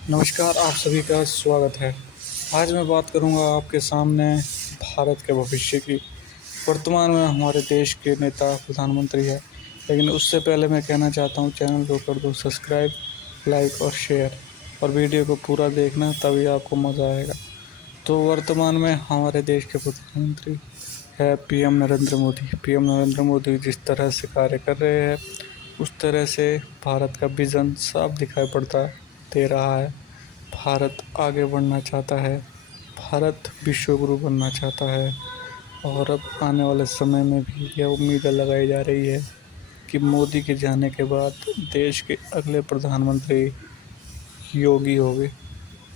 नमस्कार, आप सभी का स्वागत है। आज मैं बात करूंगा आपके सामने भारत के भविष्य की। वर्तमान में हमारे देश के नेता प्रधानमंत्री है, लेकिन उससे पहले मैं कहना चाहता हूं चैनल को कर दो सब्सक्राइब, लाइक और शेयर और वीडियो को पूरा देखना, तभी आपको मज़ा आएगा। तो वर्तमान में हमारे देश के प्रधानमंत्री है पीएम नरेंद्र मोदी। पीएम नरेंद्र मोदी जिस तरह से कार्य कर रहे हैं, उस तरह से भारत का विज़न साफ दिखाई पड़ता दे रहा है। भारत आगे बढ़ना चाहता है, भारत विश्व गुरु बनना चाहता है। और अब आने वाले समय में भी यह उम्मीद लगाई जा रही है कि मोदी के जाने के बाद देश के अगले प्रधानमंत्री योगी होंगे,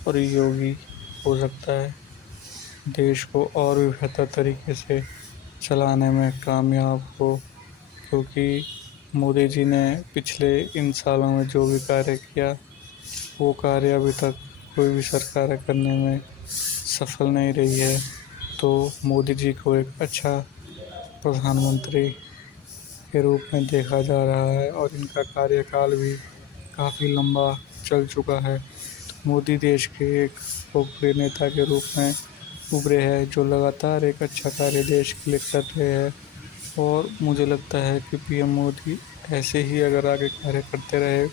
और योगी हो सकता है देश को और भी बेहतर तरीके से चलाने में कामयाब हो, क्योंकि मोदी जी ने पिछले इन सालों में जो भी कार्य किया, वो कार्य अभी तक कोई भी सरकार करने में सफल नहीं रही है। तो मोदी जी को एक अच्छा प्रधानमंत्री के रूप में देखा जा रहा है, और इनका कार्यकाल भी काफ़ी लंबा चल चुका है। तो मोदी देश के एक लोकप्रिय नेता के रूप में उभरे हैं, जो लगातार एक अच्छा कार्य देश के लिए कर रहे हैं। और मुझे लगता है कि पीएम मोदी ऐसे ही अगर आगे कार्य करते रहे,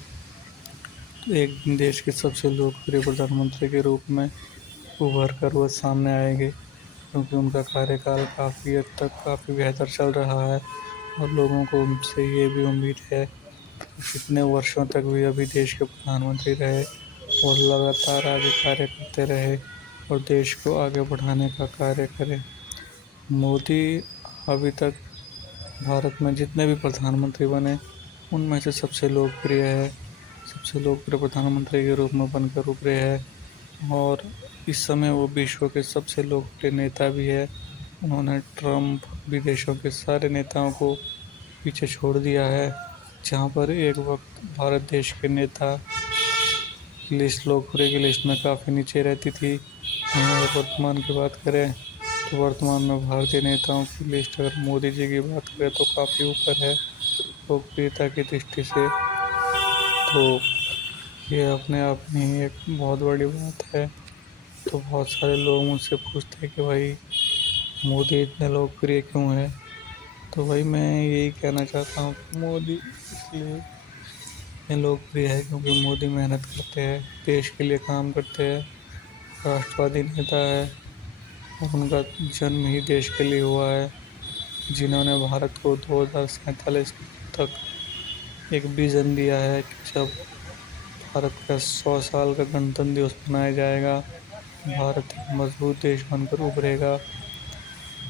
तो एक दिन देश के सबसे लोकप्रिय प्रधानमंत्री के रूप में उभर कर वह सामने आएंगे, क्योंकि उनका कार्यकाल काफ़ी हद तक काफ़ी बेहतर चल रहा है। और लोगों को उनसे ये भी उम्मीद है कि कितने वर्षों तक भी अभी देश के प्रधानमंत्री रहे और लगातार आगे कार्य करते रहे और देश को आगे बढ़ाने का कार्य करें। मोदी अभी तक भारत में जितने भी प्रधानमंत्री बने, उनमें से सबसे लोकप्रिय है, सबसे लोकप्रिय प्रधानमंत्री के रूप में बनकर उभरे हैं। और इस समय वो विश्व के सबसे लोकप्रिय नेता भी है। उन्होंने ट्रम्प विदेशों के सारे नेताओं को पीछे छोड़ दिया है। जहाँ पर एक वक्त भारत देश के नेता की लिस्ट लोकप्रिय की लिस्ट में काफ़ी नीचे रहती थी। अगर वर्तमान की बात करें, तो वर्तमान में भारतीय नेताओं की लिस्ट अगर मोदी जी की बात करें तो काफ़ी ऊपर है लोकप्रियता की दृष्टि से। तो ये अपने आप में ही एक बहुत बड़ी बात है। तो बहुत सारे लोग मुझसे पूछते हैं कि भाई मोदी इतने लोकप्रिय क्यों है। तो भाई मैं यही कहना चाहता हूँ कि मोदी इसलिए इतने लोकप्रिय है क्योंकि मोदी मेहनत करते हैं, देश के लिए काम करते हैं, राष्ट्रवादी नेता है, और उनका जन्म ही देश के लिए हुआ है। जिन्होंने भारत को 2047 तक एक विज़न दिया है कि जब भारत का 100 साल का गणतंत्र दिवस मनाया जाएगा, भारत एक मजबूत देश बनकर उभरेगा।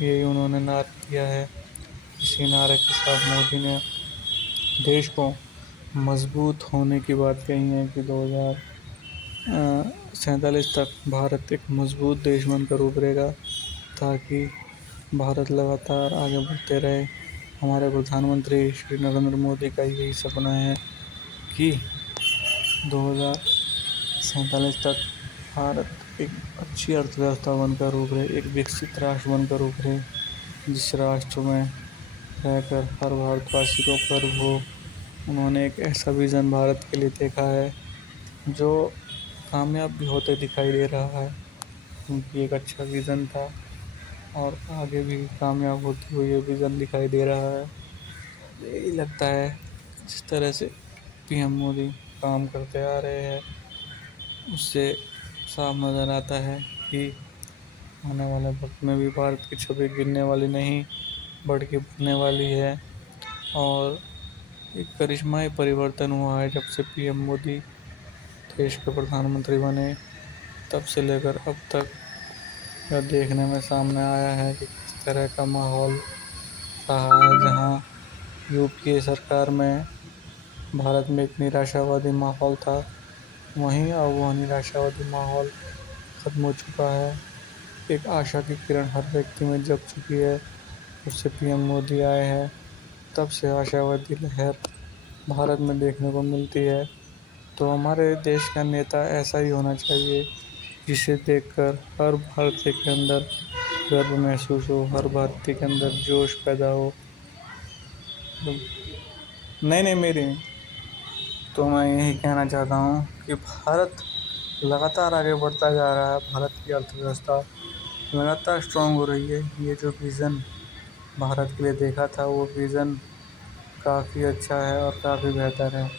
यही उन्होंने नारा दिया है। इसी नारे के साथ मोदी ने देश को मजबूत होने की बात कही है कि 2047 तक भारत एक मजबूत देश बनकर उभरेगा, ताकि भारत लगातार आगे बढ़ते रहे। हमारे प्रधानमंत्री श्री नरेंद्र मोदी का यही सपना है कि 2047 तक भारत एक अच्छी अर्थव्यवस्था बनकर उभरे, एक विकसित राष्ट्र बनकर उभरे, जिस राष्ट्र में रहकर हर भारतवासी को गर्व हो। उन्होंने एक ऐसा विज़न भारत के लिए देखा है जो कामयाब भी होते दिखाई दे रहा है, क्योंकि एक अच्छा विज़न था और आगे भी कामयाब होते हुए ये विज़न दिखाई दे रहा है। यही लगता है जिस तरह से पीएम मोदी काम करते आ रहे हैं, उससे साफ नज़र आता है कि आने वाले वक्त में भी भारत की छवि गिरने वाली नहीं, बढ़ के बढ़ने वाली है। और एक करिश्माई परिवर्तन हुआ है जब से पीएम मोदी देश के प्रधानमंत्री बने, तब से लेकर अब तक यह देखने में सामने आया है कि किस तरह का माहौल रहा है। जहां यूपीए सरकार में भारत में एक निराशावादी माहौल था, वहीं अब वह निराशावादी माहौल खत्म हो चुका है। एक आशा की किरण हर व्यक्ति में जग चुकी है। जब से पीएम मोदी आए हैं, तब से आशावादी लहर भारत में देखने को मिलती है। तो हमारे देश का नेता ऐसा ही होना चाहिए, जिसे देखकर हर भारतीय के अंदर गर्व महसूस हो, हर भारतीय के अंदर जोश पैदा हो। नहीं नहीं मेरी। तो मैं यही कहना चाहता हूँ कि भारत लगातार आगे बढ़ता जा रहा है। भारत की अर्थव्यवस्था लगातार स्ट्रांग हो रही है। ये जो विज़न भारत के लिए देखा था वो विज़न काफ़ी अच्छा है और काफ़ी बेहतर है।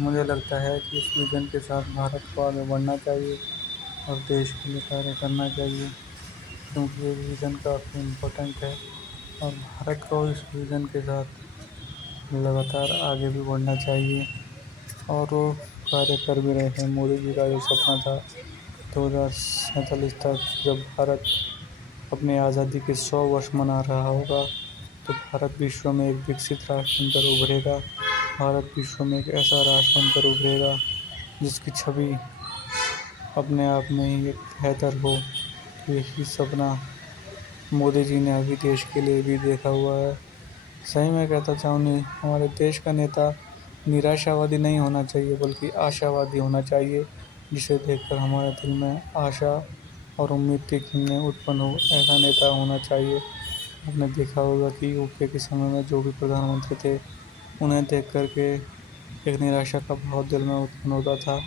मुझे लगता है कि इस विज़न के साथ भारत को आगे बढ़ना चाहिए और देश के लिए कार्य करना चाहिए, क्योंकि ये विज़न काफ़ी इम्पोर्टेंट है और भारत को इस विज़न के साथ लगातार आगे भी बढ़ना चाहिए। और वो कार्य कर भी रहे हैं। मोदी जी का जो सपना था 2047 तक, जब भारत अपनी आज़ादी के 100 वर्ष मना रहा होगा, तो भारत विश्व में एक विकसित राष्ट्र बनकर उभरेगा। भारत विश्व में एक ऐसा राष्ट्र बनकर उभरेगा जिसकी छवि अपने आप में ही एक बेहतर हो। तो यही सपना मोदी जी ने अभी देश के लिए भी देखा हुआ है। सही में कहता चाहूँ, नहीं, हमारे देश का नेता निराशावादी नहीं होना चाहिए बल्कि आशावादी होना चाहिए, जिसे देखकर हमारे दिल में आशा और उम्मीद की किरणें उत्पन्न हो। ऐसा नेता होना चाहिए। आपने देखा होगा कि यूपीए के समय में जो भी प्रधानमंत्री थे, उन्हें देख कर के एक निराशा का भाव दिल में उत्पन्न होता था।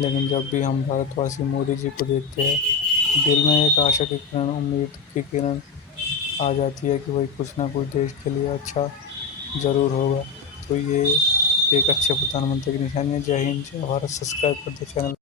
लेकिन जब भी हम भारतवासी मोदी जी को देखते हैं, दिल में एक आशा की किरण, उम्मीद की किरण आ जाती है कि भाई कुछ ना कुछ देश के लिए अच्छा ज़रूर होगा। तो ये एक अच्छे प्रधानमंत्री की निशानी है। जय हिंद, जय भारत। सब्सक्राइब कर दे चैनल।